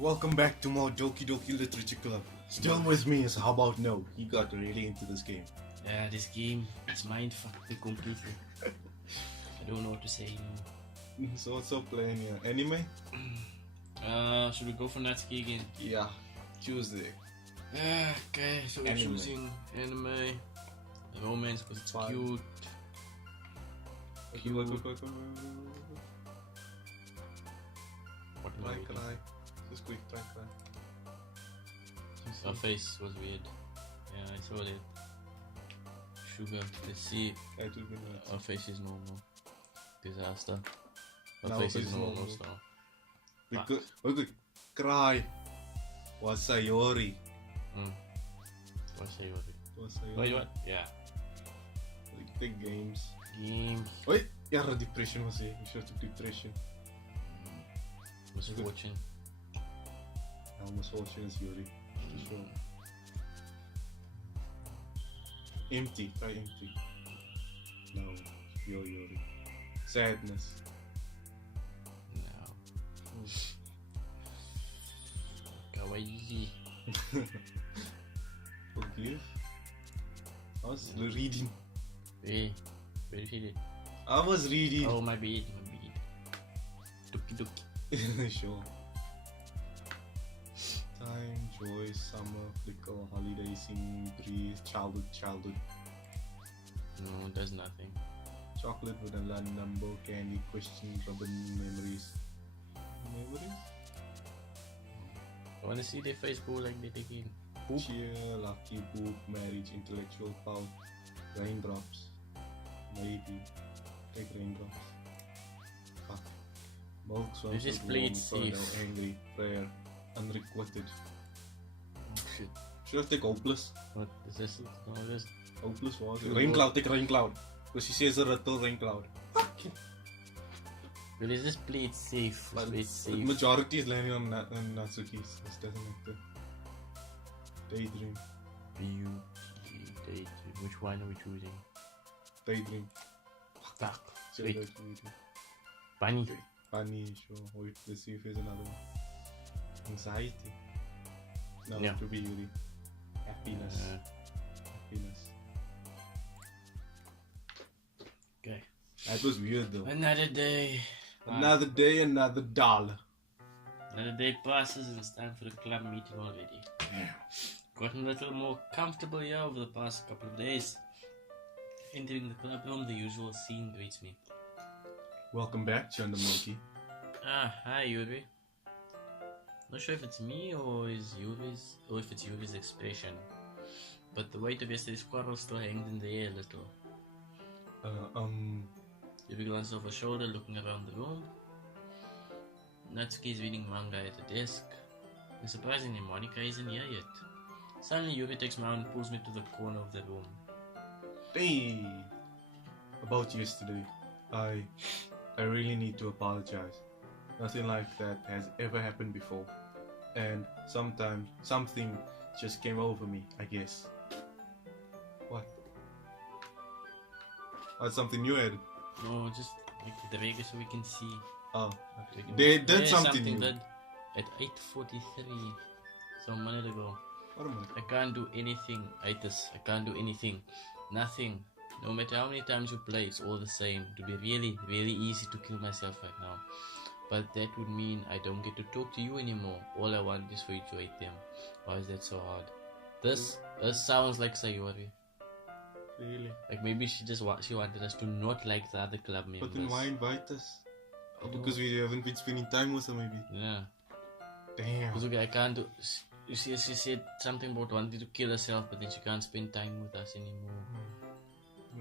Welcome back to more Doki Doki Literature Club. Still with me is How About No. He got really into this game. Yeah, this game is mindfucked completely. I don't know what to say anymore. So what's up playing here? Anime? Should we go for Natsuki again? Yeah. Tuesday. Okay, so we're choosing anime, romance because it's Fine. cute. What Try am I cry. Just quick try. Her face was weird. Yeah, I saw it. Sugar, let's see. That will be nice. Her face is normal. Disaster. Her Now face is it's normal normal. still. We could cry. Wasayori. What's that? Wasayori. Wait, what? Yeah. Like the games. Games. Wait, yeah, depression was here. We should have depression. Misfortune. Now misfortune is Yuri. For sure. Empty. Try empty. No. Pure Yuri. Sadness. No. Kawaii. Forgive? I was reading. Hey, where did it? I was reading. Oh, my bad. Doki Doki. Sure. Time, joy, summer, flicker, holiday, singing, breeze, childhood. No, there's nothing. Chocolate, vanilla, number, candy, question, ribbon, memories. Memories? I wanna see their face go like that again. Poop. Cheer, lucky, poop, marriage, intellectual, pout, raindrops. Maybe. Take raindrops. Fuck. Milk, swamp, This is played safe. angry, prayer, unrequited. Oh shit. Should I take hopeless? What is this? No, this. Hopeless was Good rain lord. cloud, take rain cloud. Because she says a rattle rain cloud. Well, is this played safe? But Played the safe. majority is landing on Natsuki's. This doesn't matter. Daydream. Beauty, daydream. Which one are we choosing? Daydream. Fuck. Should Wait. I choose it? Bunny. Funny, sure. Wait, let's see if there's another one. Anxiety. No, Yeah. to be Yuri. Happiness. Happiness. Okay. That was weird though. Another day. Another day, another dollar. Another day passes and it's time for the club meeting already. Gotten a little more comfortable here over the past couple of days. Entering the club room, the usual scene greets me. Welcome back, Chanda Monkey. Hi Yuri. Not sure if it's me or if it's Yuri's expression, but the weight of yesterday's quarrel still hangs in the air a little. Yuri glances over her shoulder, looking around the room. Natsuki is reading manga at the desk. And surprisingly, Monica isn't here yet. Suddenly, Yuri takes my arm and pulls me to the corner of the room. Hey, about yesterday, I really need to apologize. Nothing like that has ever happened before, and sometimes something just came over me, I guess. What? That's something you added. No, just like the Vegas so we can see. Oh, they did There's something new. that at 8:43, so a minute ago. What a minute. I can't do anything, Itis. I can't do anything. Nothing. No matter how many times you play, it's all the same. It would be really, really easy to kill myself right now. But that would mean I don't get to talk to you anymore. All I want is for you to hate them. Why is that so hard? This sounds like Sayori. Really? Like maybe she wanted us to not like the other club members. But then why invite us? Oh, because we haven't been spending time with her, maybe. Yeah. Damn. Because okay, I can't do. You see, she said something about wanting to kill herself, but then she can't spend time with us anymore.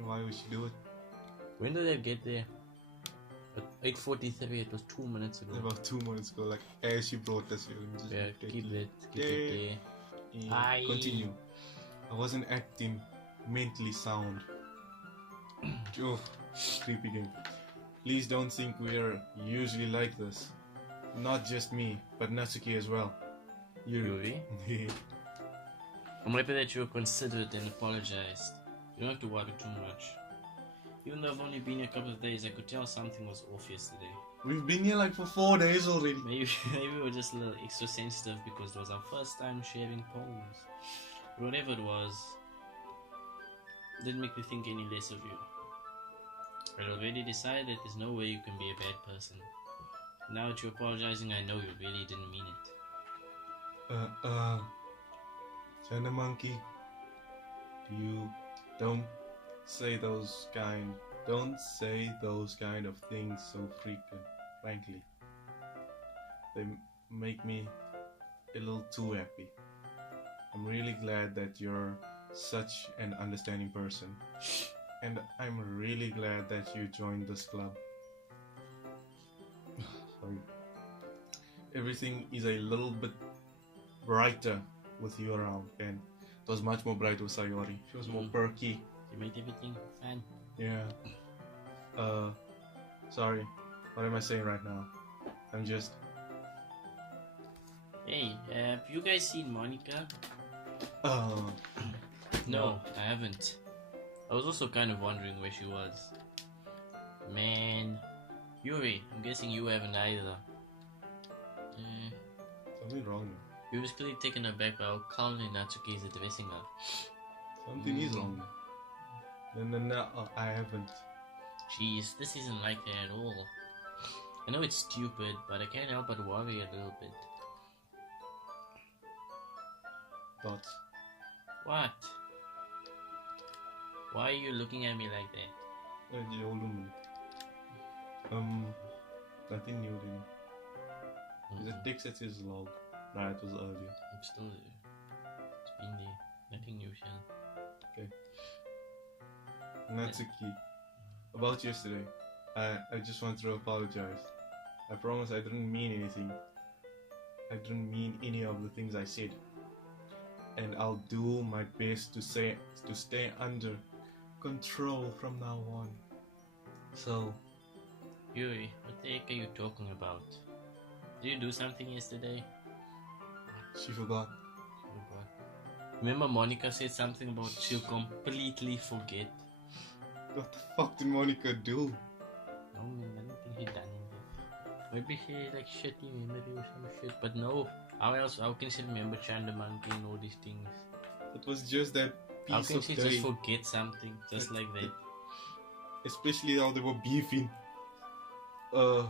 Why would she do it? When did I get there? At 8:43. It was 2 minutes ago. About 2 minutes ago, like as she brought us here. Just Yeah, take keep it. it there. Aye. Continue. I wasn't acting mentally sound. Oh, sleepy game. Please don't think we're usually like this. Not just me, but Natsuki as well. Yuri? I'm happy that you considered and apologized. You don't have to worry too much. Even though I've only been here a couple of days, I could tell something was off yesterday. We've been here like for 4 days already. Maybe we were just a little extra sensitive because it was our first time sharing poems. Whatever it was, didn't make me think any less of you. I'd already decided that there's no way you can be a bad person. Now that you're apologizing, I know you really didn't mean it. China Monkey, you don't say those kind of things so frequent, frankly. They make me a little too happy. I'm really glad that you're such an understanding person, and I'm really glad that you joined this club. Sorry. Everything is a little bit brighter with you around, and it was much more bright with Sayori. She was more perky. You made everything fun. Yeah. Sorry. What am I saying right now? I'm just... Hey, have you guys seen Monica? No. I haven't. I was also kind of wondering where she was. Man. Yuri, I'm guessing you haven't either. Something wrong. You was clearly taken aback by how calmly Natsuki is addressing her. Something is wrong. No, I haven't. Jeez, this isn't like that at all. I know it's stupid, but I can't help but worry a little bit. Thoughts? What? Why are you looking at me like that? Nothing new then. The text that says log. Nah, it was earlier. I'm still there. It's been there. Nothing new, Sean. Okay. Natsuki, about yesterday, I just want to apologize. I promise I didn't mean anything. I didn't mean any of the things I said. And I'll do my best to stay under control from now on. So, Yuri, what the heck are you talking about? Did you do something yesterday? she forgot. Oh God. Remember Monica said something about she'll completely forget? What the fuck did Monica do? No, I don't think she done anything. Maybe she like shitty memory or some shit, but no. How can she remember Chanda Monkey and all these things? It was just that piece How can of she day. just forget something just like that? Especially how they were beefing. Jeez.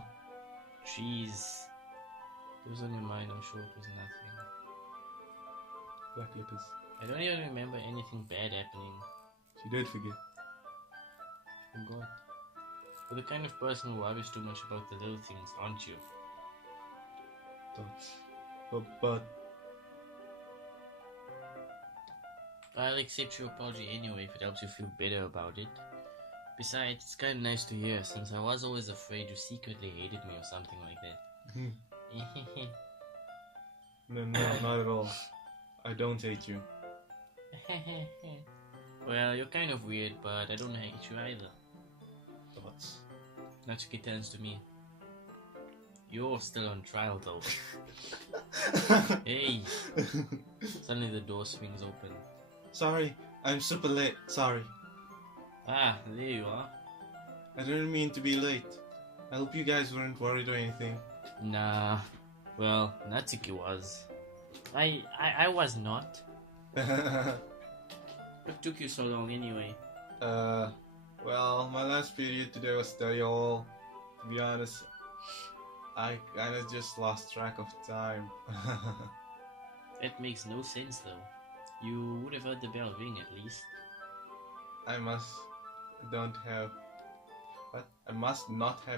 It was on your mind, I'm sure it was nothing. Black letters. I don't even remember anything bad happening. She did forget. Forgot. You're the kind of person who worries too much about the little things, aren't you? Thoughts. But I'll accept your apology anyway if it helps you feel better about it. Besides, it's kind of nice to hear since I was always afraid you secretly hated me or something like that. no, not at all. I don't hate you. Well, you're kind of weird, but I don't hate you either. Thoughts. Natsuki turns to me. You're still on trial though. Hey! Suddenly the door swings open. Sorry, I'm super late. Sorry. Ah, there you are. I didn't mean to be late. I hope you guys weren't worried or anything. Nah. Well, Natsuki was. I was not. What took you so long anyway? Well, my last period today was Sartorial. To be honest, I kinda just lost track of time. That makes no sense though. You would have heard the bell ring at least. I must not have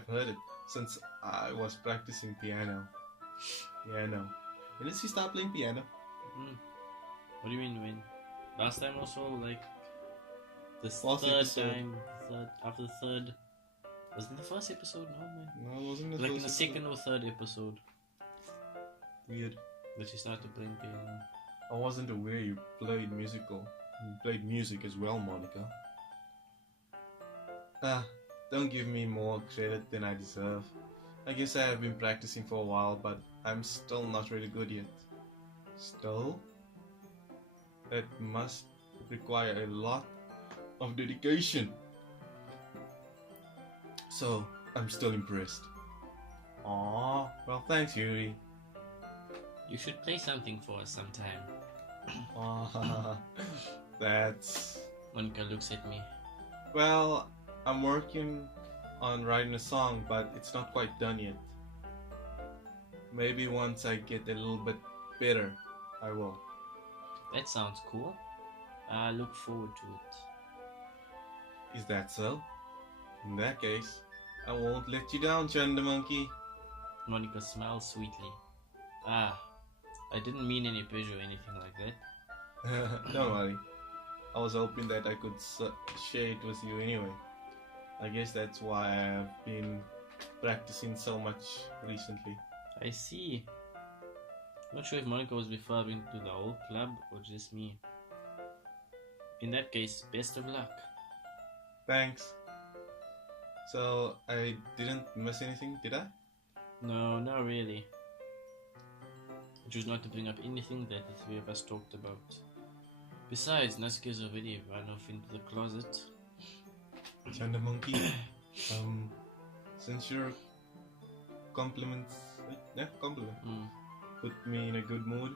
heard it since I was practicing piano. When did she start playing piano? What do you mean when? Last time also, like the Last third episode. time, after the third. Was it the first episode? No man. No, it wasn't the Like in first the episode. second or third episode Weird. that she started playing piano. I wasn't aware you played music as well, Monica. Don't give me more credit than I deserve. I guess I have been practicing for a while, but I'm still not really good yet. Still? That must require a lot of dedication. So, I'm still impressed. Aww, well thanks Yuri. You should play something for us sometime. Aww, that's... Monica looks at me. Well, I'm working on writing a song, but it's not quite done yet. Maybe once I get a little bit better, I will. That sounds cool. I look forward to it. Is that so? In that case, I won't let you down, Chanda Monkey. Monica smiles sweetly. I didn't mean any pressure or anything like that. Don't worry. I was hoping that I could share it with you anyway. I guess that's why I've been practicing so much recently. I see. Not sure if Monica was referring to the whole club or just me. In that case, best of luck. Thanks. So, I didn't miss anything, did I? No, not really. I choose not to bring up anything that the three of us talked about. Besides, Natsuki's already run off into the closet. Chanda Monkey, since your compliments put me in a good mood,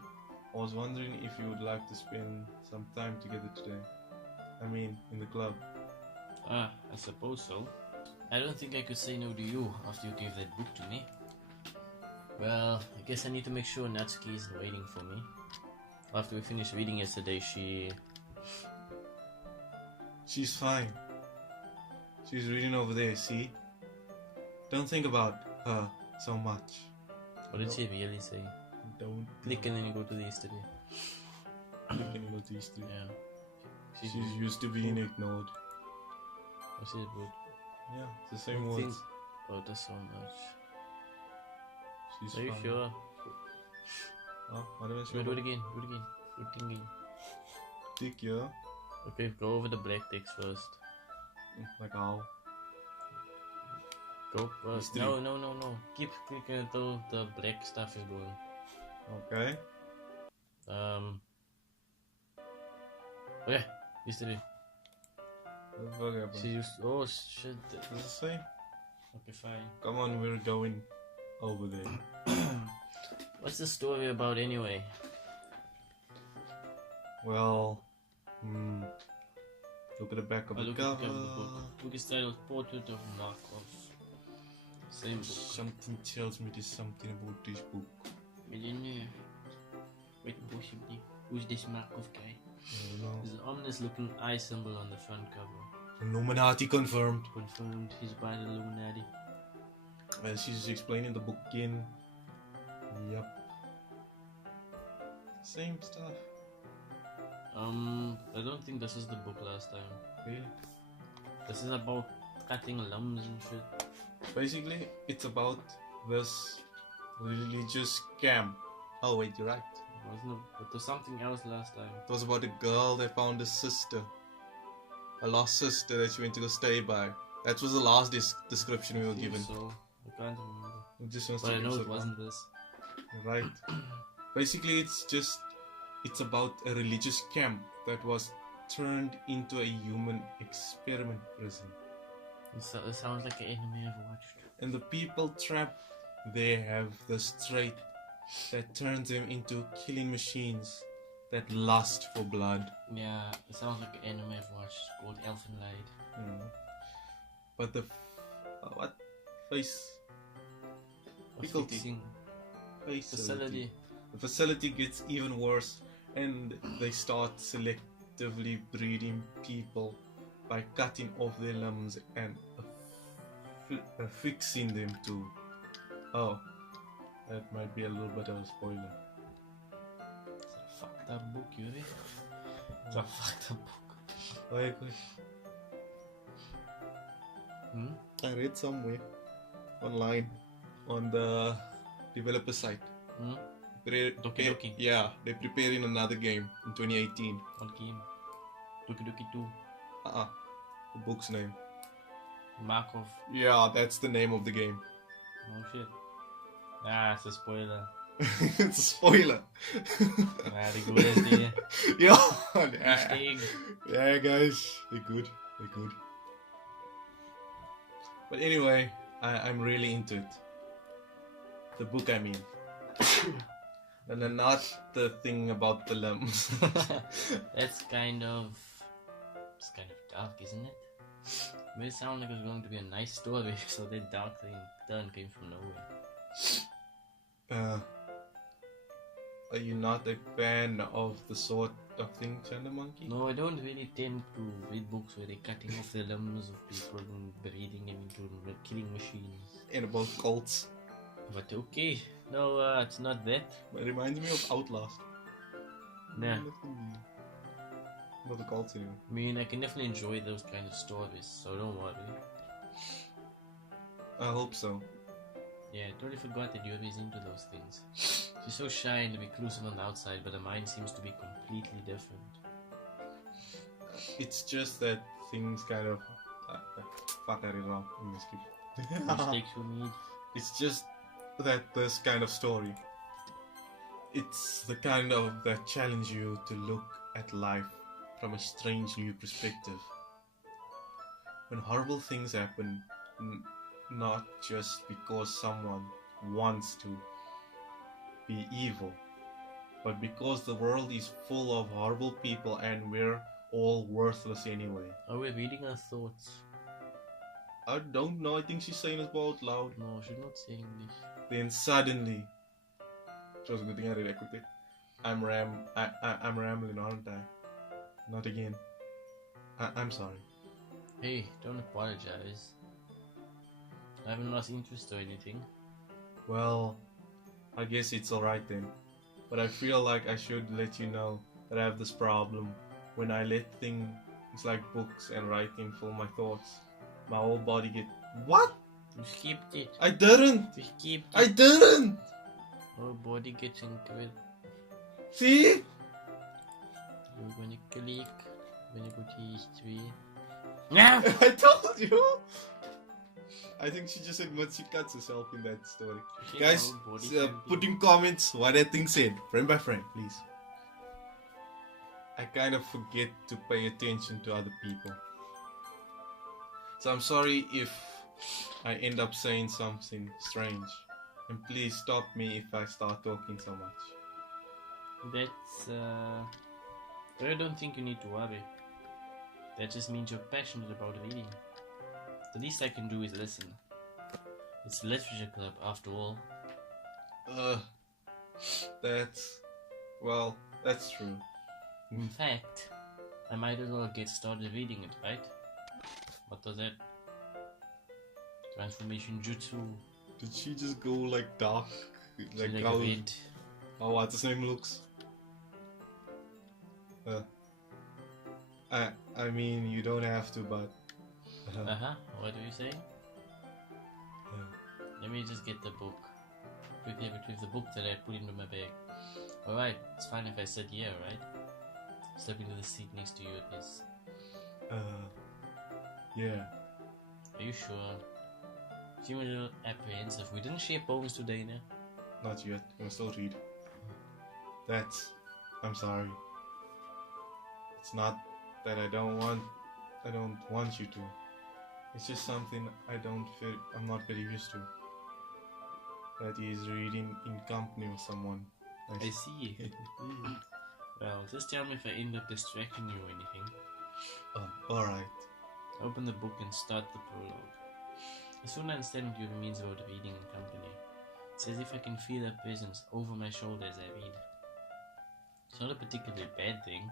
I was wondering if you would like to spend some time together today. I mean, in the club. I suppose so. I don't think I could say no to you after you gave that book to me. Well, I guess I need to make sure Natsuki isn't waiting for me. After we finished reading yesterday, She's fine. She's reading over there, see? Don't think about her so much. What did she really say? Don't Click and then you go to the history. click and go to history. Yeah. She's used to being ignored. What's it good? Yeah, it's the same I words. think about her so much. She's Are you fine. sure? Oh, I don't Do know. it again. Do it again. Good thinking. Tick, yeah? Okay, go over the black text first. Like how? Go first. History. No. Keep clicking until the black stuff is going. Okay. Okay, history. What the fuck happened? She used. Oh shit. Does it say? Okay, fine. Come on, we're going over there. What's the story about anyway? Well, look at the back of Oh, the look at cover. the cover of the book. Book is titled Portrait of Markov. Same book. Something tells me there's something about this book. I don't know. Wait, possibly. Who's this Markov guy? I don't know. There's an ominous looking eye symbol on the front cover. Illuminati confirmed. Confirmed he's by the Illuminati. And she's explaining the book in. Yep. Same stuff. I don't think this is the book last time. Really? This is about cutting limbs and shit. Basically, it's about this religious camp. Oh wait, you're right. Wasn't it? But there's something else last time. It was about a girl that found a sister. A lost sister that she went to go stay by. That was the last description we were given. So, I can't remember. It just wants But to I be know so it wasn't this. You're right. Basically, it's about a religious camp that was turned into a human experiment prison. It sounds like an anime I've watched. And the people trapped there have this trait that turns them into killing machines that lust for blood. Yeah, it sounds like an anime I've watched called Elfen Lied. But the what face Fixing facility. The facility gets even worse, and they start selectively breeding people by cutting off their limbs and affixing them to. Oh, that might be a little bit of a spoiler. It's a fucked up book, Yuri. It's a fucked up book. I agree. I read somewhere online on the developer site. Doki Doki. Yeah, they're preparing another game in 2018. What game? Doki Doki 2. The book's name. Markov. Yeah, that's the name of the game. Oh shit. Ah, it's a spoiler. It's a spoiler. The good as the Yeah, mistake. yeah, guys, they're good. They're good. But anyway, I'm really into it. The book, I mean. And then not the thing about the limbs. It's kind of dark, isn't it? It may sound like it's going to be a nice story, so that dark thing turn came from nowhere. Are you not a fan of the sort of thing, Chanda Monkey? No, I don't really tend to read books where they're cutting off the limbs of people and breeding them into killing machines. And about cults. But okay, no, it's not that. It reminds me of Outlast. Nah. Not the cults anymore. I mean, I can definitely enjoy those kind of stories, so don't worry. I hope so. Yeah, I totally forgot that Yuri's into those things. She's so shy and reclusive on the outside, but her mind seems to be completely different. It's just that things kind of... fuck, I did it wrong. I'm gonna skip. Mistakes we made. It's just that this kind of story. It's the kind of that challenge you to look at life from a strange new perspective. When horrible things happen, not just because someone wants to be evil, but because the world is full of horrible people and we're all worthless anyway. Are we reading her thoughts? I don't know, I think she's saying it out loud. No, she's not saying this. Then suddenly, it was a good thing I read that quickly. I'm rambling, aren't I? Not again. I'm sorry. Hey, don't apologize. I haven't lost interest or anything. Well, I guess it's alright then. But I feel like I should let you know that I have this problem. When I let things like books and writing fill my thoughts, my whole body get... What? You skipped it. I didn't! You skipped it. I didn't! Our body gets into it. See? You're gonna click. When you go to history. Now! I told you! I think she just admits she cuts herself in that story. Guys, put in comments what that thing said, frame by frame, please. I kind of forget to pay attention to other people. So I'm sorry if I end up saying something strange. And please stop me if I start talking so much. That's, I don't think you need to worry. That just means you're passionate about reading. The least I can do is listen. It's a literature club after all. That's true. In fact, I might as well get started reading it, right? What was that? Transformation Jutsu. Did she just go like dark? Like how, red. how what's his name looks? I mean, you don't have to, but... What do you say? Let me just get the book. Quickly retrieve the book that I put into my bag. Alright, it's fine if I sit here, right? Step into the seat next to you, it is. Yeah. Are you sure? You seem a little apprehensive. We didn't share poems today, no? Not yet. I'm still read. I'm sorry. It's not that I don't want you to. It's just something I'm not very used to. That is reading in company with someone. I see. Well, just tell me if I end up distracting you or anything. Alright. Open the book and start the prologue. I soon understand what you means about reading in company. It's as if I can feel their presence over my shoulder as I read. It's not a particularly bad thing.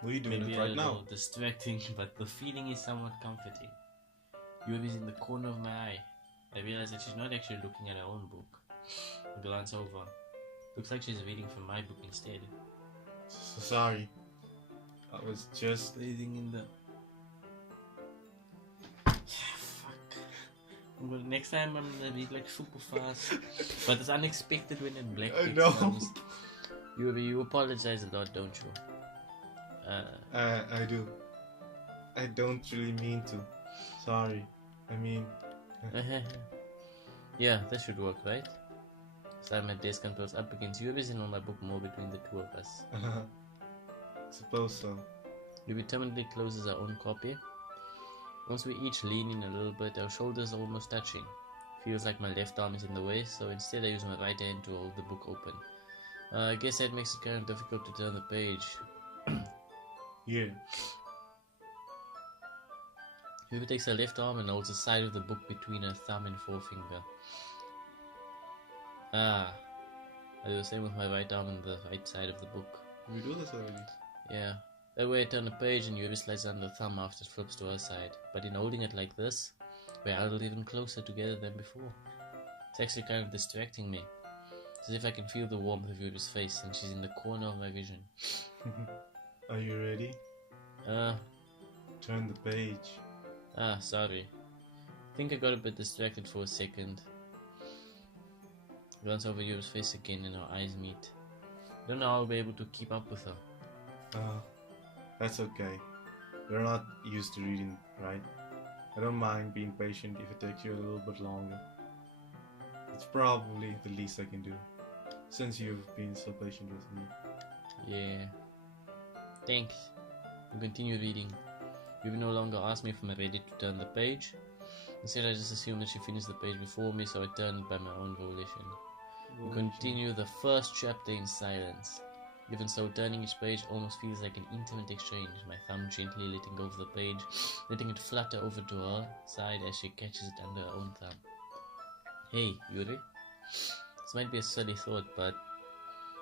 What are you doing Maybe it right a now? little distracting, but the feeling is somewhat comforting. Yuri is in the corner of my eye. I realize that she's not actually looking at her own book. I glance over. Looks like she's reading from my book instead. Sorry. I was just Reading in the... Fuck. Next time I'm gonna read like super fast. But it's unexpected when in black I text know. comes. You apologize a lot, don't you? I do. I don't really mean to. Sorry. I mean... Yeah, that should work, right? So my desk and close up against you, and on my book more between the two of us. Suppose so. You determinedly closes our own copy. Once we each lean in a little bit, our shoulders are almost touching. Feels like my left arm is in the way, so instead I use my right hand to hold the book open. I guess that makes it kind of difficult to turn the page. Yeah. Yubi takes her left arm and holds the side of the book between her thumb and forefinger. I do the same with my right arm on the right side of the book. Did we do this already? Yeah. That way I turn the page and Yubi slides under the thumb after it flips to her side. But in holding it like this, we're huddled even closer together than before. It's actually kind of distracting me. It's as if I can feel the warmth of Yubi's face and she's in the corner of my vision. Are you ready? Turn the page. Sorry. I think I got a bit distracted for a second. Glance over Yubi's face again and our eyes meet. I don't know how I'll be able to keep up with her. That's okay. You're not used to reading, right? I don't mind being patient if it takes you a little bit longer. It's probably the least I can do, since you've been so patient with me. Yeah. Thanks. I'll continue reading. Yubi no longer asks me if I'm ready to turn the page. Instead, I just assume that she finished the page before me, so I turn it by my own volition. We continue the first chapter in silence. Even so, turning each page almost feels like an intimate exchange, my thumb gently letting go of the page, letting it flutter over to her side as she catches it under her own thumb. Hey, Yuri. This might be a silly thought, but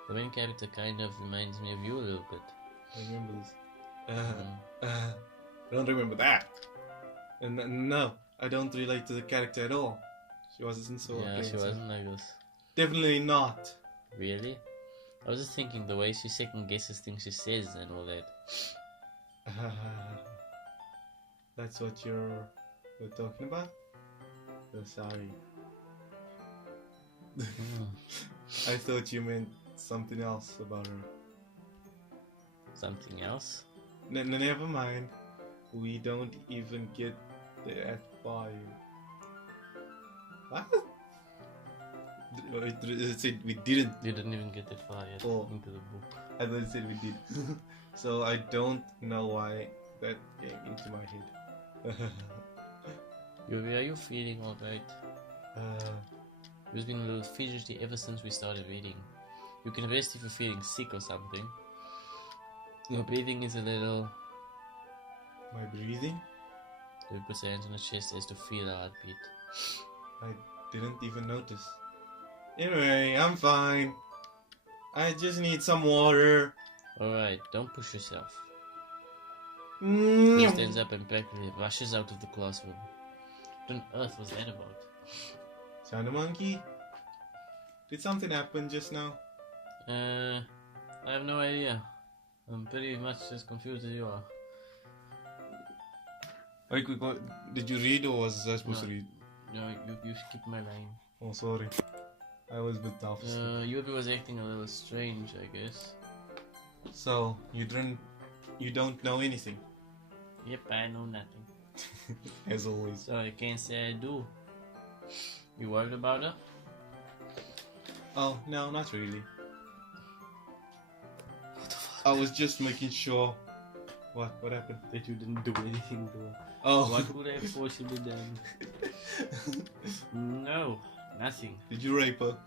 the main character kind of reminds me of you a little bit. I remember this. I don't remember that. No, I don't relate to the character at all. She wasn't so Yeah, she wasn't like this. Definitely not. Really? I was just thinking the way she second guesses things she says and all that. That's what you're talking about? Oh, sorry. I thought you meant something else about her. Something else? Never mind. We don't even get that far. What? It said we didn't. You didn't even get that far yet into the book. I thought it said we did. So I don't know why that came into my head. Yuri, are you feeling alright? You've been a little fidgety ever since we started reading. You can rest if you're feeling sick or something. Your breathing is a little... My breathing? Yuri puts her hands on her chest as to feel her heartbeat. I didn't even notice. Anyway, I'm fine. I just need some water. Alright, don't push yourself. He Mm. stands up and practically rushes out of the classroom. What on earth was that about? Sound a monkey? Did something happen just now? I have no idea. I'm pretty much as confused as you are. Wait, did you read or was I supposed to read? No, you skipped my line. Oh, sorry. I was a bit tough. Yubi was acting a little strange, I guess. So, you don't know anything? Yep, I know nothing. As always. So I can't say I do. You worried about her? Oh, no, not really. I was just making sure. What happened? That you didn't do anything to her. Oh. What would I have possibly done? No, nothing. Did you rape her?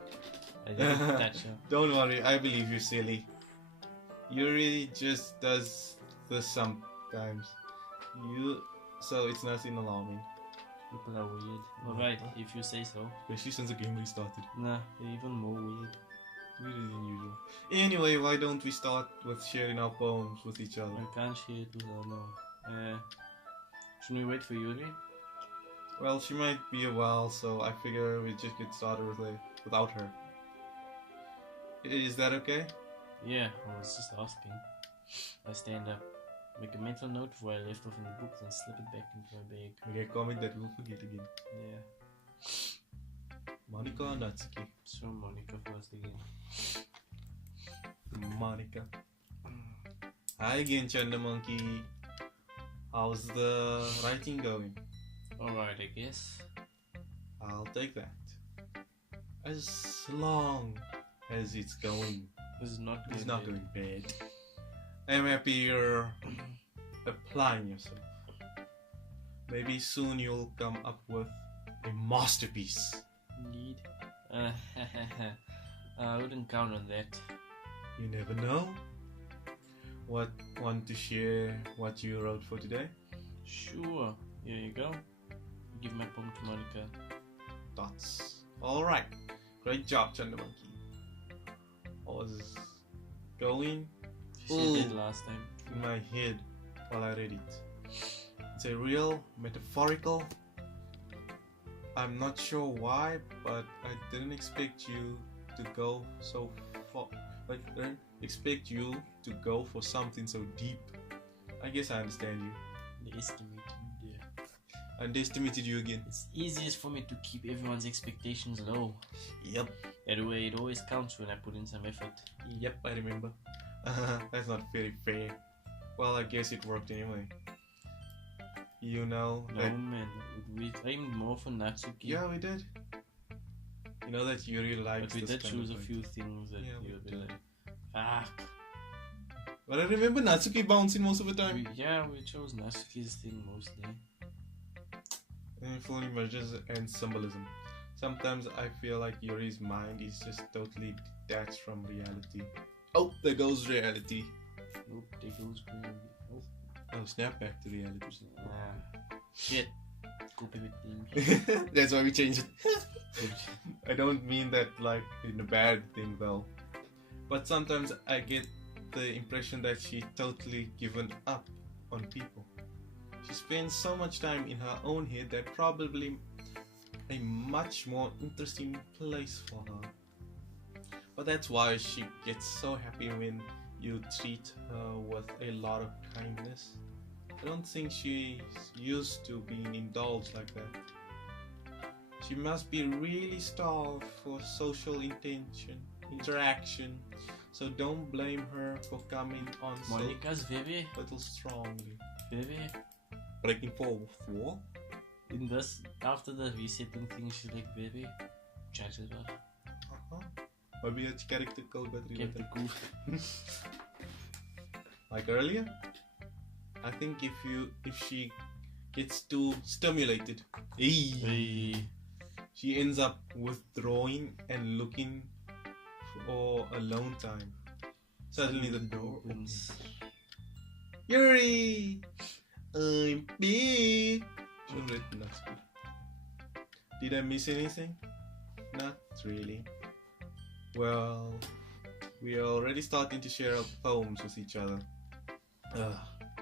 I didn't touch her. Don't worry, I believe you're silly. Yuri just does this sometimes. So it's nothing alarming. People are weird. Alright, if you say so. Especially since the game restarted. Nah, they're even more weird. Weirder than usual. Anyway, why don't we start with sharing our poems with each other? I can't share it with her, no. Shouldn't we wait for Yuri? Well, she might be a while, so I figure we just get started without her. Is that okay? Yeah, I was just asking. I stand up, make a mental note of where I left off in the book, then slip it back into my bag. Make a comment that we'll forget again. Yeah. Monica or Natsuki? So Monica first again. Monica. Hi again, Chanda Monkey. How's the writing going? Alright, I guess. I'll take that. As long as it's going. It's not going It's not bad. going bad. I'm happy you're applying yourself. Maybe soon you'll come up with a masterpiece. Indeed. I wouldn't count on that. You never know. Want to share what you wrote for today? Sure. Here you go. Give my poem to Monica. That's alright. Great job, Chandamonkey. I was going She said that last time. in my head while I read it. It's a real metaphorical. I'm not sure why, but I didn't expect you to go so far. Like, I didn't expect you to go for something so deep. I guess I understand you. Underestimated you again. It's easiest for me to keep everyone's expectations low. Yep. That way it always counts when I put in some effort. Yep, I remember. That's not very fair. Well, I guess it worked anyway. You know No that... man, we aimed more for Natsuki. Yeah, we did. You know that Yuri likes but we this did kind choose of a like- few things that Yeah, we you would be did. like, fuck. But I remember Natsuki bouncing most of the time. We chose Natsuki's thing mostly. And full images and symbolism. Sometimes I feel like Yuri's mind is just totally detached from reality. Oh, there goes reality. Nope, there goes green. Nope. Oh, snap back to reality. Shit. Copy with thing. That's why we changed it. I don't mean that like in a bad thing though. But sometimes I get the impression that she totally given up on people. She spends so much time in her own head that probably a much more interesting place for her. But that's why she gets so happy when you treat her with a lot of kindness. I don't think she's used to being indulged like that. She must be really starved for social interaction. So don't blame her for coming on so Monica's very, little strongly. very Breaking fourth wall? in this, after the resetting thing, she's like very judged her. Maybe it's character code but Kept the related. goof. Like earlier? I think if she gets too stimulated, Hey. she ends up withdrawing and looking for alone time. Suddenly the door opens. Yuri! I'm big! Shouldn't read Natsuki. Did I miss anything? Not really. Well, we are already starting to share our poems with each other.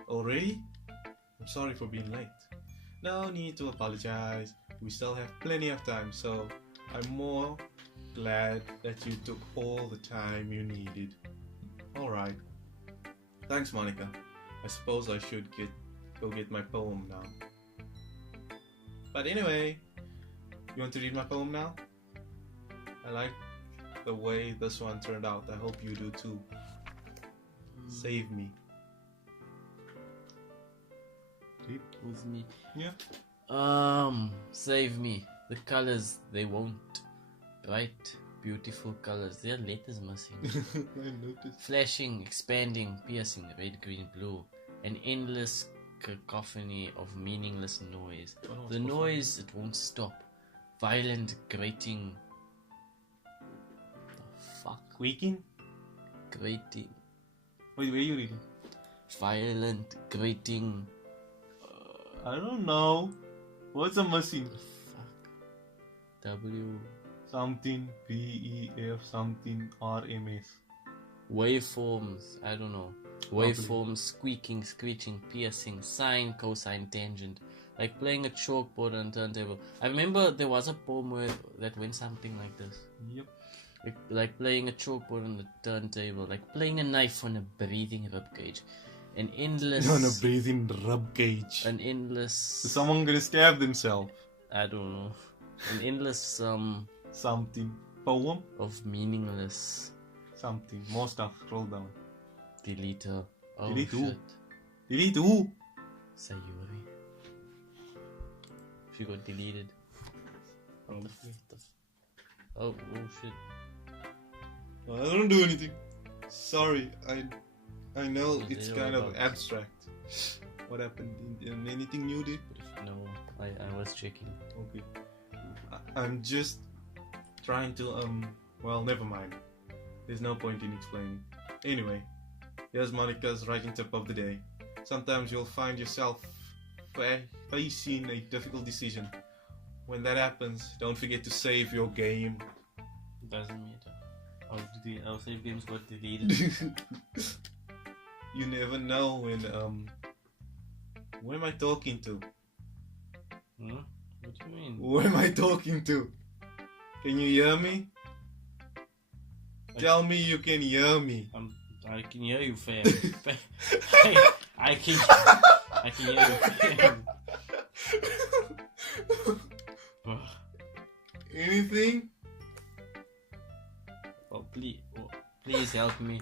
Already? I'm sorry for being late. No need to apologize. We still have plenty of time, so I'm more glad that you took all the time you needed. Alright. Thanks, Monica. I suppose I should go get my poem now. But anyway, you want to read my poem now? I like the way this one turned out. I hope you do too. Save me. Read. With me. Yeah. Save me. The colors, they won't. Bright, beautiful colors. There are letters missing. I noticed. Flashing, expanding, piercing, red, green, blue. An endless cacophony of meaningless noise. The noise, it won't stop. Violent, grating. The fuck? Squeaking? Grating. Wait, where are you reading? Violent, grating. I don't know. What's a missing? Fuck. W. Something VEF something RMS. Waveforms, I don't know. Waveforms, squeaking, screeching, piercing, sine, cosine, tangent. Like playing a chalkboard on a turntable. I remember there was a poem where that went something like this. Yep. Like playing a chalkboard on the turntable. Like playing a knife on a breathing ribcage. An endless... On a breathing rib cage. An endless... Is someone gonna stab themselves? I don't know. An endless Something. Poem? of meaningless... Something. More stuff. Scroll down. Deleter. Oh, Delete who? shit. Delete who? Sayuri. She got deleted. What the oh shit. I don't do anything. Sorry. I know Don't it's worry kind of about it. abstract. What happened? Anything new, dude? No, I was checking. Okay. I'm just trying to, well, never mind. There's no point in explaining. Anyway, here's Monica's writing tip of the day. Sometimes you'll find yourself facing a difficult decision. When that happens, don't forget to save your game. Doesn't matter. Our save games got deleted. You never know when, who am I talking to? Hmm? What do you mean? Who am I talking to? Can you hear me? Tell me you can hear me. I can hear you, fam. I can hear you, fam. Anything? Oh, please help me.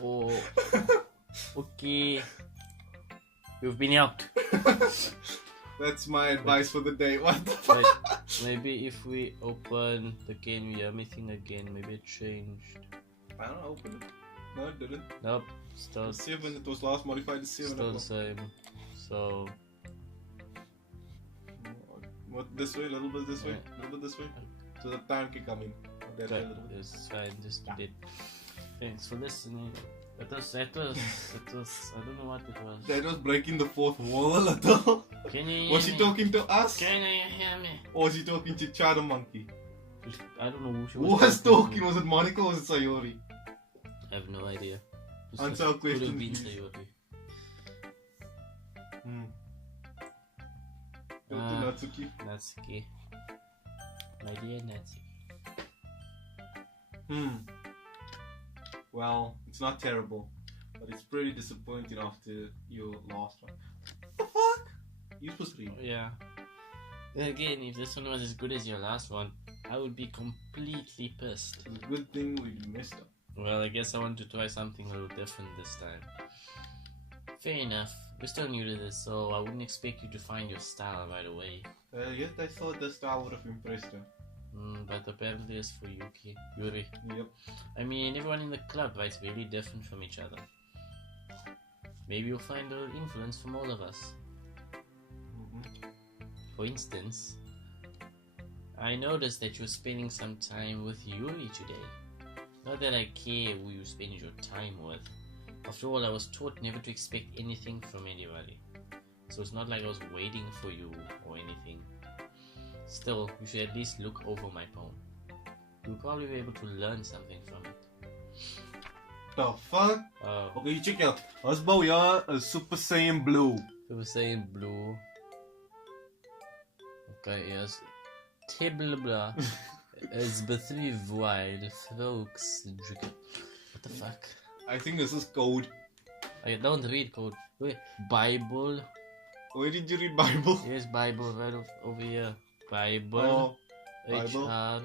Oh, okay. You've been helped. That's my advice for the day. What the fuck? Maybe if we open the Can You Hear Me thing again, maybe it changed. I don't know, open it. No, it didn't. Nope, still 7, it was last modified to 7. Still the same. So what, this way, a little bit this way, Yeah. a little bit this way. So the time can come in. That way a little bit. it's fine, just did. Thanks for listening. That was I don't know what it was. That was breaking the fourth wall a little. Can you hear Was she me? talking to us? Can you hear me? Or was she talking to Chada Monkey? I don't know who she Who was. was talking? Was it Monica or was it Sayori? I have no idea. Answer our Could have question, been please. Sayori. Go to Natsuki. Natsuki. My dear Natsuki. Well, it's not terrible, but it's pretty disappointing after your last one. What the fuck? You supposed to read. Yeah. Then again, if this one was as good as your last one, I would be completely pissed. It's a good thing we messed up. Well, I guess I want to try something a little different this time. Fair enough. We're still new to this, so I wouldn't expect you to find your style right away. Yes, I thought the style would have impressed her. But apparently it's for Yuri. Yep. I mean, everyone in the club writes really different from each other. Maybe you'll find a little influence from all of us. For instance, I noticed that you're spending some time with Yuri today. Not that I care who you spend your time with. After all, I was taught never to expect anything from anybody. So it's not like I was waiting for you or anything. Still, you should at least look over my poem. You'll probably be able to learn something from it. The fuck? Okay, check out. Husband, yeah, a Super Saiyan Blue. Super Saiyan Blue. Okay, yes. Table is between while folks drink. What the fuck? I think this is code. I don't read code. Wait, Bible. Where did you read Bible? Here's Bible right over here. Bible. Oh, Bible. HR.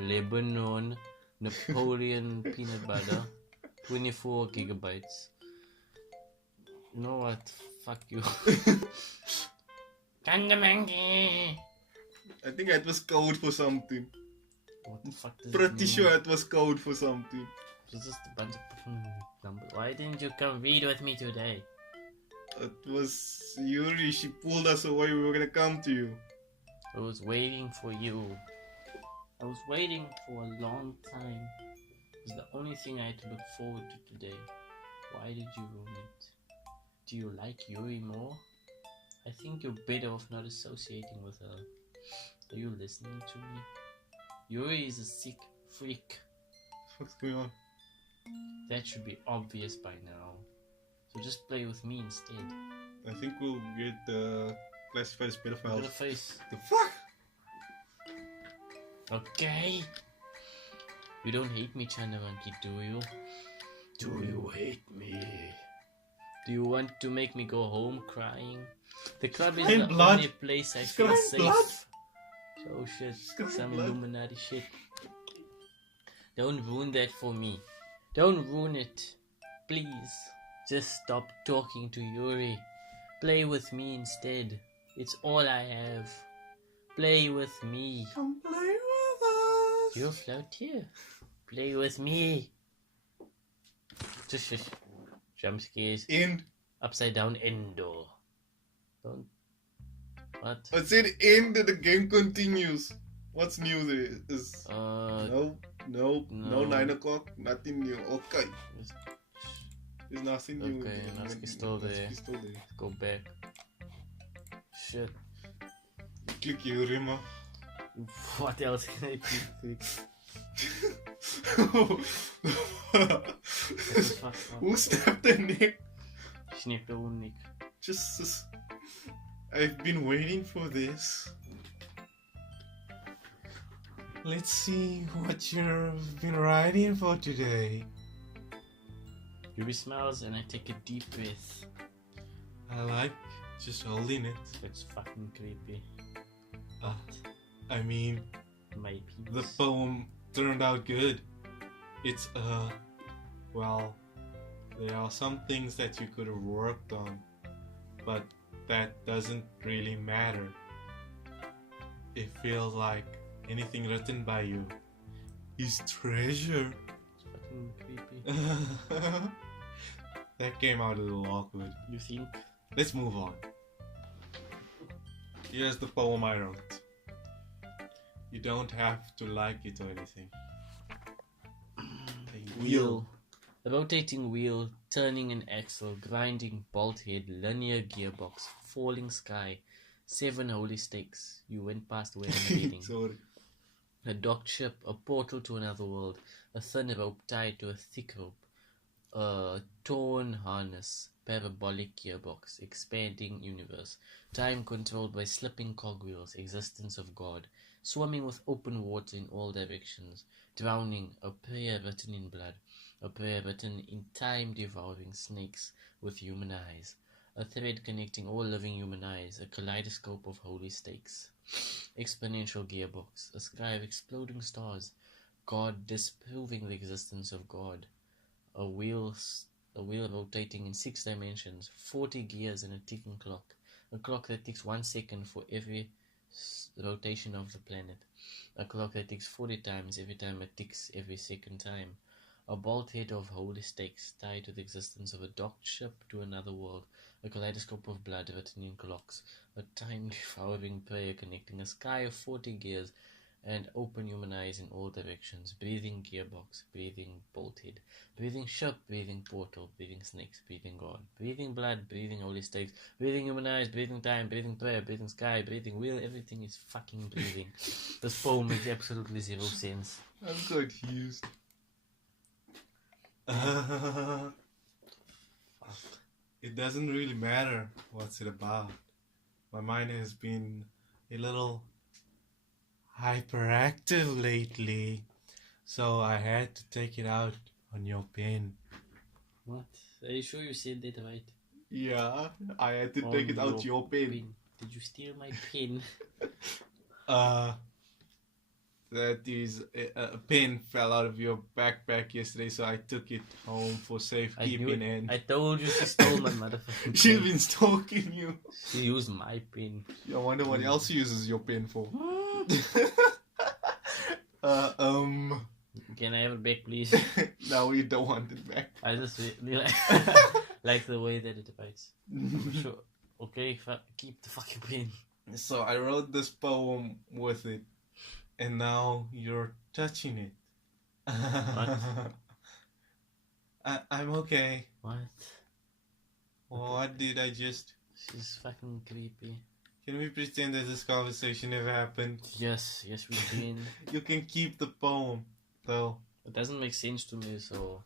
Lebanon. Napoleon peanut butter. 24 gigabytes. You know what? Fuck you. Kandamangi. I think that was code for something. What the fuck does it Pretty mean? sure it was code for something. It's just a bunch of numbers. Why didn't you come read with me today? It was Yuri. She pulled us away. We were gonna come to you. I was waiting for you. I was waiting for a long time. It was the only thing I had to look forward to today. Why did you ruin it? Do you like Yuri more? I think you're better off not associating with her. Are you listening to me? Yuri is a sick freak. What's going on? That should be obvious by now. So just play with me instead. I think we'll get classified as Look at pedophiles. the face. The fuck? Okay. You don't hate me, Chandramonkey, do you? Do you hate me? Do you want to make me go home crying? The club is crying the blood. only place I She's feel crying safe. blood. Oh shit, crying some blood. Illuminati shit. Don't ruin that for me. Don't ruin it. Please. Just stop talking to Yuri. Play with me instead. It's all I have. Play with me. Come play with us. You float here. Play with me. Just jump scares. End. Upside down Endo. Don't. What? I said end and the game continues. What's new there? Is no, no. 9 o'clock, nothing new. Okay. There's nothing new. Okay, Natsuki's still there. Go back. Shit. Click here, Rima. What else can I click? Who snapped the neck? Snap the own neck. Just. I've been waiting for this. Let's see what you've been writing for today. Ruby smiles and I take a deep breath. I like just holding it. It's fucking creepy. I mean, my peeps. The poem turned out good. It's well, there are some things that you could have worked on, but that doesn't really matter. It feels like anything written by you is treasure. It's fucking creepy. That came out a little awkward. You think? Let's move on. Here's the poem I wrote. You don't have to like it or anything. A Wheel. A rotating wheel, turning an axle, grinding bolt head, linear gearbox, falling sky, 7 holy stakes. You went past where I'm reading. Sorry. A docked ship, a portal to another world, a thin rope tied to a thick rope, a torn harness, parabolic gearbox, expanding universe, time controlled by slipping cogwheels, existence of God, swimming with open water in all directions, drowning, a prayer written in blood, a prayer written in time-devouring snakes with human eyes, a thread connecting all living human eyes, a kaleidoscope of holy stakes, exponential gearbox, a sky of exploding stars, God disproving the existence of God, a wheel rotating in 6 dimensions, 40 gears and a ticking clock, a clock that ticks 1 second for every rotation of the planet, a clock that ticks 40 times every time it ticks every second time, a bolt head of holy stakes tied to the existence of a docked ship to another world, a kaleidoscope of blood written in clocks, a time-devouring prayer connecting a sky of 40 gears and open human eyes in all directions, breathing gearbox, breathing bolt head, breathing ship, breathing portal, breathing snakes, breathing God, breathing blood, breathing holy stakes, breathing human eyes, breathing time, breathing prayer, breathing sky, breathing wheel, everything is fucking breathing. This poem makes absolutely 0 sense. I'm confused. It doesn't really matter what's it about. My mind has been a little hyperactive lately, so I had to take it out on your pen. What? Are you sure you said that right? Yeah, I had to take it out your pen. Did you steal my pen? That is a pen fell out of your backpack yesterday, so I took it home for safekeeping. And I told you she stole my motherfucking she's pen. been stalking you. She used my pen. I wonder what else uses your pen for. Can I have it back, please? No, you don't want it back. I just really like the way that it bites. I'm sure. Okay, keep the fucking pen. So I wrote this poem with it, and now you're touching it. What? I'm okay. What? What did I just... She's fucking creepy. Can we pretend that this conversation never happened? Yes, we can. You can keep the poem, though. It doesn't make sense to me, so...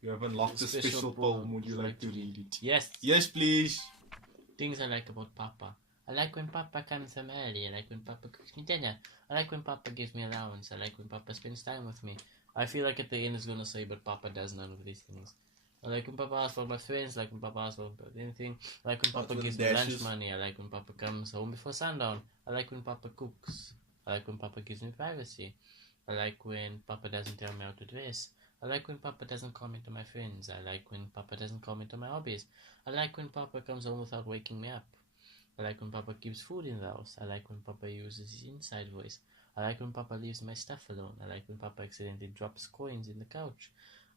You have unlocked a special poem. Would you like to read it? Yes. Yes, please. Things I like about Papa. I like when Papa comes home early. I like when Papa cooks me dinner. I like when Papa gives me allowance. I like when Papa spends time with me. I feel like at the end it's gonna say, but Papa does none of these things. I like when Papa asks for my friends. I like when Papa asks for anything. I like when Papa gives me lunch money. I like when Papa comes home before sundown. I like when Papa cooks. I like when Papa gives me privacy. I like when Papa doesn't tell me how to dress. I like when Papa doesn't comment on my friends. I like when Papa doesn't comment on my hobbies. I like when Papa comes home without waking me up. I like when Papa keeps food in the house. I like when Papa uses his inside voice. I like when Papa leaves my stuff alone. I like when Papa accidentally drops coins in the couch.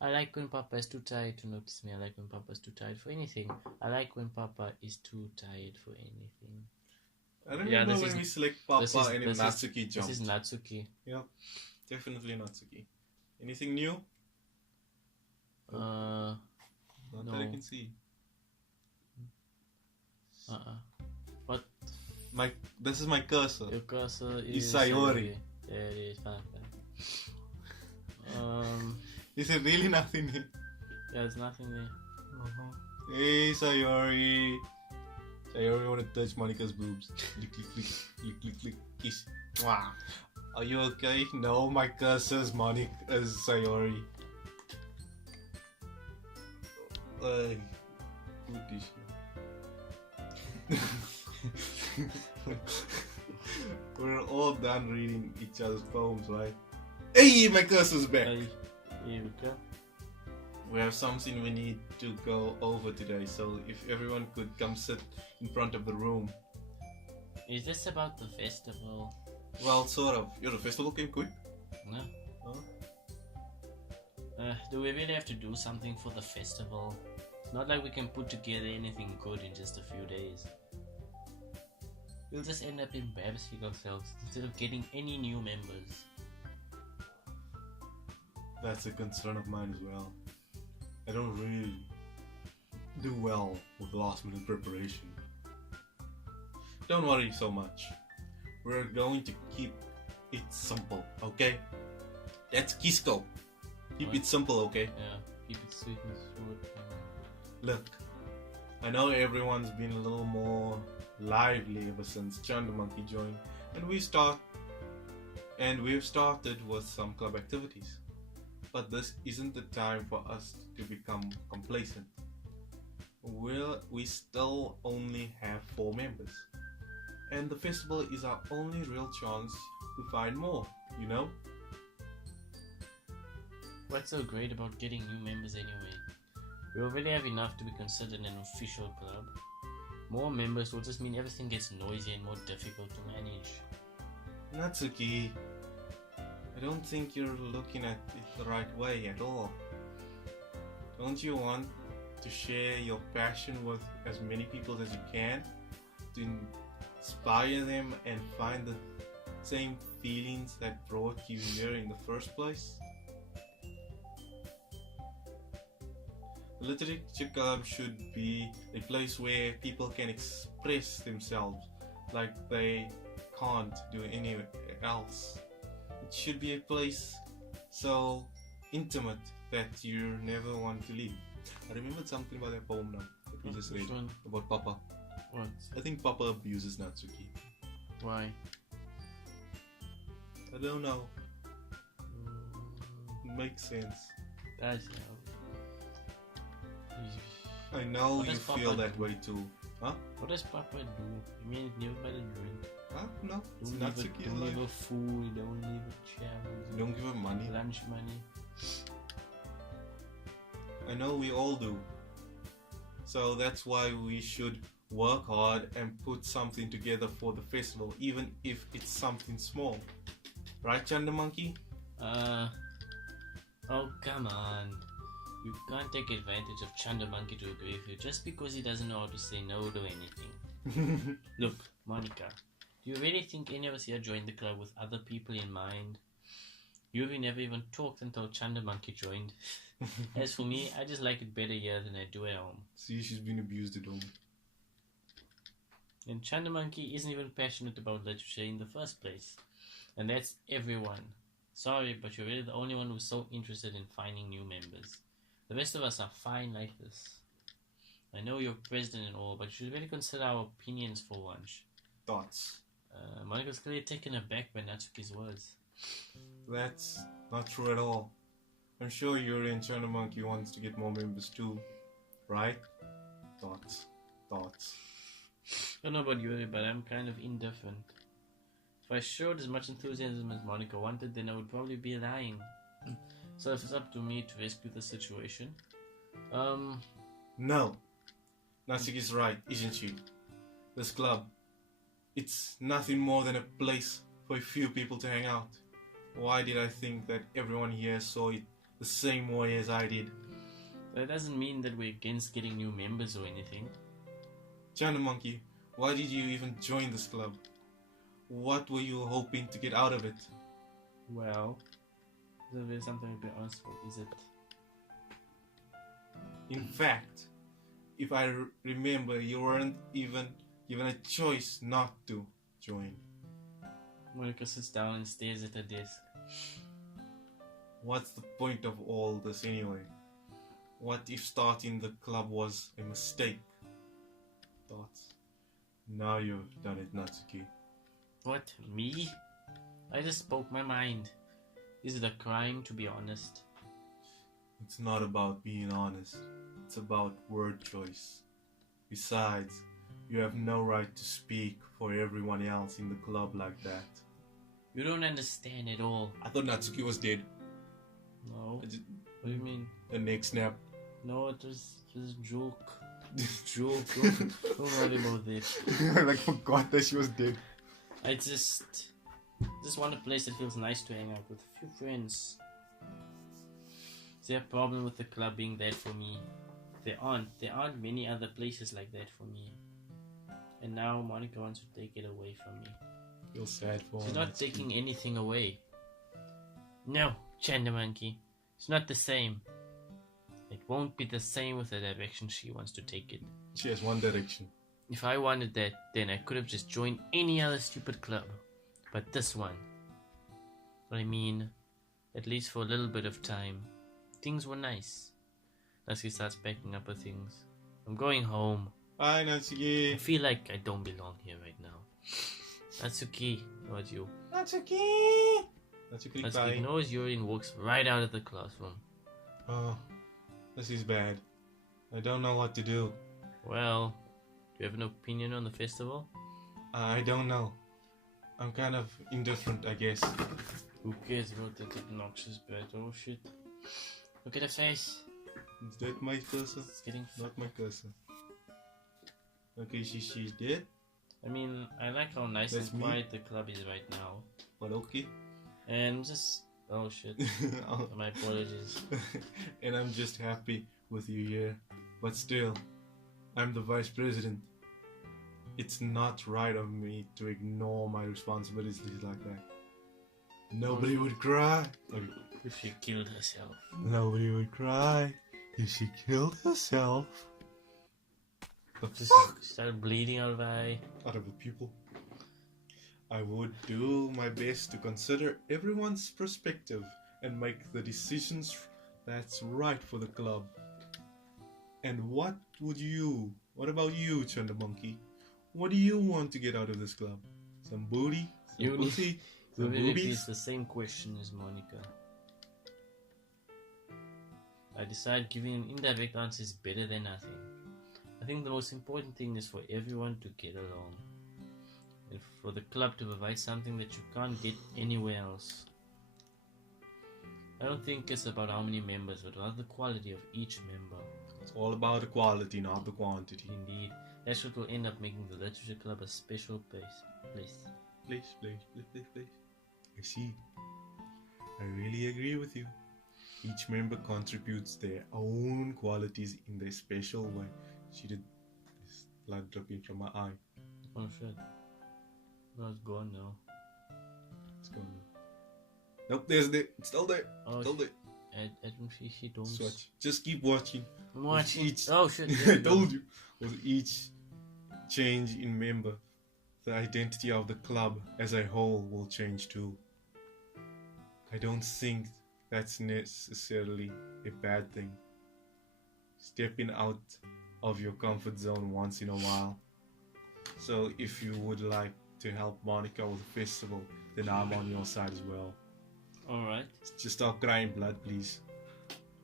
I like when Papa is too tired to notice me. I like when Papa is too tired for anything. I like when Papa is too tired for anything. I remember when we select Papa and then Natsuki jumped. This is Natsuki. Yeah, definitely Natsuki. Anything new? Not no. that I can see. What? This is my cursor. Your cursor is Sayori. Yeah, it is. Fine. Is there really nothing here? Yeah, there's nothing there. Hey, Sayori. Sayori wanna touch Monica's boobs. Click, click, click, click, click, click, kiss. Wow. Are you okay? No, my cursor's Monica's Sayori. Good We're all done reading each other's poems, right? Hey, my cursor's back! Here we go. We have something we need to go over today, so if everyone could come sit in front of the room. Is this about the festival? Well, sort of. The festival came quick. No. Do we really have to do something for the festival? It's not like we can put together anything good in just a few days. We'll just end up embarrassing ourselves instead of getting any new members. That's a concern of mine as well. I don't really do well with last minute preparation. Don't worry so much. We're going to keep it simple, okay? That's Kisco. Keep it simple, okay? Yeah, keep it sweet and short. Look, I know everyone's been a little more lively ever since Chanda Monkey joined, and we've started with some club activities. But this isn't the time for us to become complacent. We still only have 4 members, and the festival is our only real chance to find more, you know? What's so great about getting new members anyway? We already have enough to be considered an official club. More members will just mean everything gets noisy and more difficult to manage. Natsuki, I don't think you're looking at it the right way at all. Don't you want to share your passion with as many people as you can? To inspire them and find the same feelings that brought you here in the first place? The literature club should be a place where people can express themselves like they can't do anywhere else. It should be a place so intimate that you never want to leave. I remembered something about that poem now that we just read about Papa. What? I think Papa abuses Natsuki. Why? I don't know. It makes sense. That's I know you feel that way too. Huh? What does Papa do? You mean give her a drink? Huh? No, it's Don't Natsuki. don't leave her food, don't leave her chair. Don't give her money. Lunch money. I know we all do. So that's why we should work hard and put something together for the festival, even if it's something small. Right, Chanda Monkey? Oh come on. You can't take advantage of Chanda Monkey to agree with you just because he doesn't know how to say no to anything. Look, Monica, do you really think any of us here joined the club with other people in mind? You never even talked until Chanda Monkey joined. As for me, I just like it better here than I do at home. See, she's been abused at home. And Chanda Monkey isn't even passionate about literature in the first place. And that's everyone. Sorry, but you're really the only one who's so interested in finding new members. The rest of us are fine like this. I know you're president and all, but you should really consider our opinions for once. Thoughts? Monica's clearly taken aback by Natsuki's words. That's not true at all. I'm sure Yuri and China Monkey wants to get more members too, right? Thoughts. I don't know about Yuri, but I'm kind of indifferent. If I showed as much enthusiasm as Monica wanted, then I would probably be lying. So it's up to me to rescue the situation. No. Natsuki's right, isn't she? This club, it's nothing more than a place for a few people to hang out. Why did I think that everyone here saw it the same way as I did. That doesn't mean that we're against getting new members or anything. China Monkey, why did you even join this club? What were you hoping to get out of it? Well, is there something to be honest for? Is it? In fact, if I remember, you weren't even given a choice not to join. Monica sits down and stares at her desk. What's the point of all this anyway? What if starting the club was a mistake? Thoughts? Now you've done it, Natsuki. What? Me? I just spoke my mind. Is it a crime to be honest? It's not about being honest. It's about word choice. Besides, you have no right to speak for everyone else in the club like that. You don't understand at all. I thought Natsuki was dead. No. What do you mean? The neck snap. No, it was a joke. Joke. Don't worry about that. I forgot that she was dead. I just want a place that feels nice to hang out with a few friends. Is there a problem with the club being that for me? There aren't many other places like that for me. And now Monica wants to take it away from me. Feel sad for her. She's not taking anything away. No, Chanda Monkey. It's not the same. It won't be the same with the direction she wants to take it. She has one direction. If I wanted that, then I could have just joined any other stupid club. But this one, I mean, at least for a little bit of time, things were nice. Natsuki starts packing up her things. I'm going home. Bye, Natsuki. I feel like I don't belong here right now. Natsuki, what about you? Natsuki! Natsuki, Natsuki ignores Yuri and walks right out of the classroom. Oh, this is bad. I don't know what to do. Well, do you have an opinion on the festival? I don't know. I'm kind of indifferent, I guess. Who cares about that obnoxious bird? Oh shit. Look at her face. Is that my cursor? It's getting not my cursor. Okay, she's dead. I mean, I like how nice That's and quiet the club is right now. But okay. And just... oh shit. My apologies. And I'm just happy with you here. But still, I'm the vice president. It's not right of me to ignore my responsibilities like that. Nobody would cry. Okay. If she killed herself. Nobody would cry if she killed herself. The She fuck? started bleeding out of her eye. Out of a pupil. I would do my best to consider everyone's perspective and make the decisions that's right for the club. And what about you, Chanda Monkey? What do you want to get out of this club? Some booty? Some pussy? Some boobies? It's the same question as Monica. I decide giving an indirect answer is better than nothing. I think the most important thing is for everyone to get along. And for the club to provide something that you can't get anywhere else. I don't think it's about how many members, but rather the quality of each member. It's all about the quality, not the quantity. Indeed. That's what will end up making the literature club a special place. Place. I see. I really agree with you. Each member contributes their own qualities in their special way. She did this blood dripping from my eye. Oh shit. No, it's gone now. It's gone now. Nope, it's still there. Oh, still there. I don't see she don't. Swatch. Just keep watching. I'm watching. Each, oh shit. I told you. With each change in member, the identity of the club as a whole will change too. I don't think that's necessarily a bad thing. Stepping out of your comfort zone once in a while. So if you would like to help Monica with the festival, then I'm on your side as well. Alright. Just stop crying blood, please.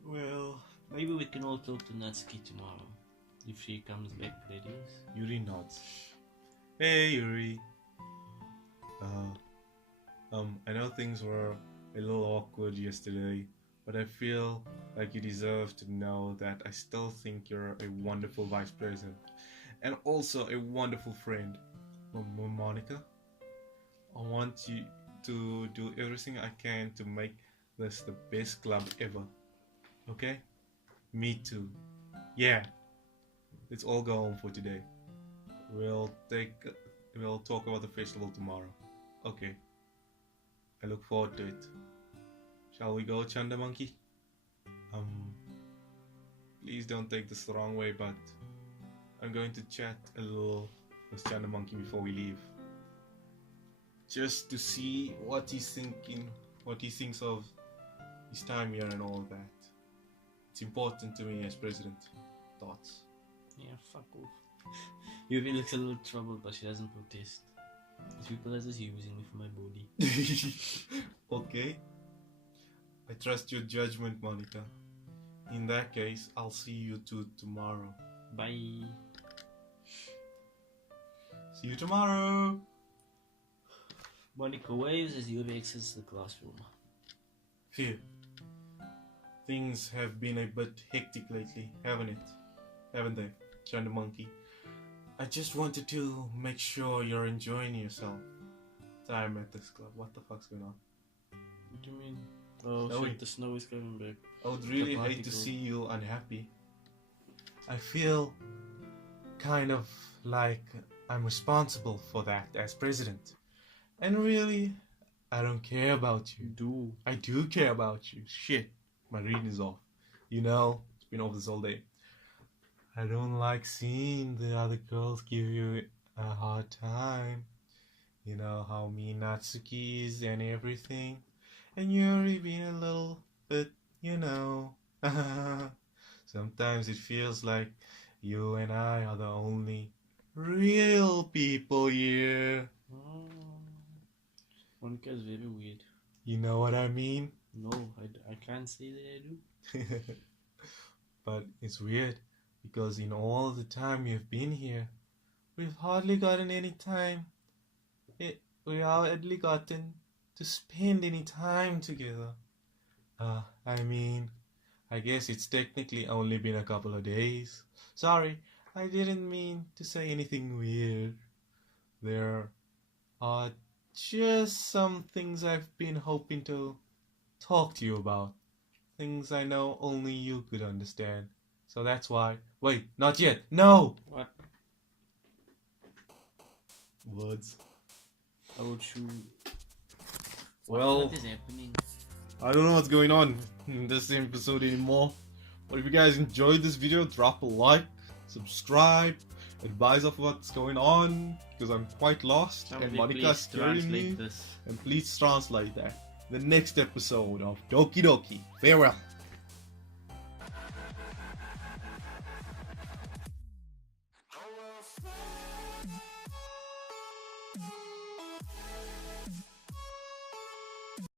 Well, maybe we can all talk to Natsuki tomorrow. If she comes back, that is. Yuri nods. Hey Yuri. I know things were a little awkward yesterday, but I feel like you deserve to know that I still think you're a wonderful vice president and also a wonderful friend. Monica, I want you to do everything I can to make this the best club ever. Okay? Me too. Yeah. Let's all go home for today. We'll talk about the festival tomorrow. Okay. I look forward to it. Shall we go, Chanda Monkey? Please don't take this the wrong way, but I'm going to chat a little with Chanda Monkey before we leave. Just to see what he's thinking, what he thinks of his time here and all that. It's important to me as president. Thoughts? Yeah, fuck off. Yuri looks a little troubled, but she doesn't protest. These people are just using me for my body. Okay. I trust your judgment, Monica. In that case, I'll see you two tomorrow. Bye. See you tomorrow. Monica waves as Yuri exits the classroom. Phew. Things have been a bit hectic lately, haven't they, Chanda Monkey? I just wanted to make sure you're enjoying yourself. Time at this club. What the fuck's going on? What do you mean? Oh Snowy. shit, the snow is coming back. I would really The hate to particle. see you unhappy. I feel kind of like I'm responsible for that as president. And really, I don't care about you. I do care about you. Shit, my reading is off. You know, it's been off this whole day. I don't like seeing the other girls give you a hard time. You know how mean Natsuki is and everything. And Yuri being a little bit, you know. Sometimes it feels like you and I are the only real people here. Monica is very weird. You know what I mean? No, I can't say that I do. But it's weird because in all the time we've been here, we've hardly gotten any time. We hardly gotten to spend any time together. I mean, I guess it's technically only been a couple of days. Sorry, I didn't mean to say anything weird. There are just some things I've been hoping to talk to you about. Things I know only you could understand. So that's why... Wait, not yet. No! What? Words. How would you... Well, What is happening? I don't know what's going on in this episode anymore. But if you guys enjoyed this video, drop a like, subscribe, advise of what's going on, because I'm quite lost and Somebody Monica's please scaring me. translate this. And please translate that. The next episode of Doki Doki. Farewell.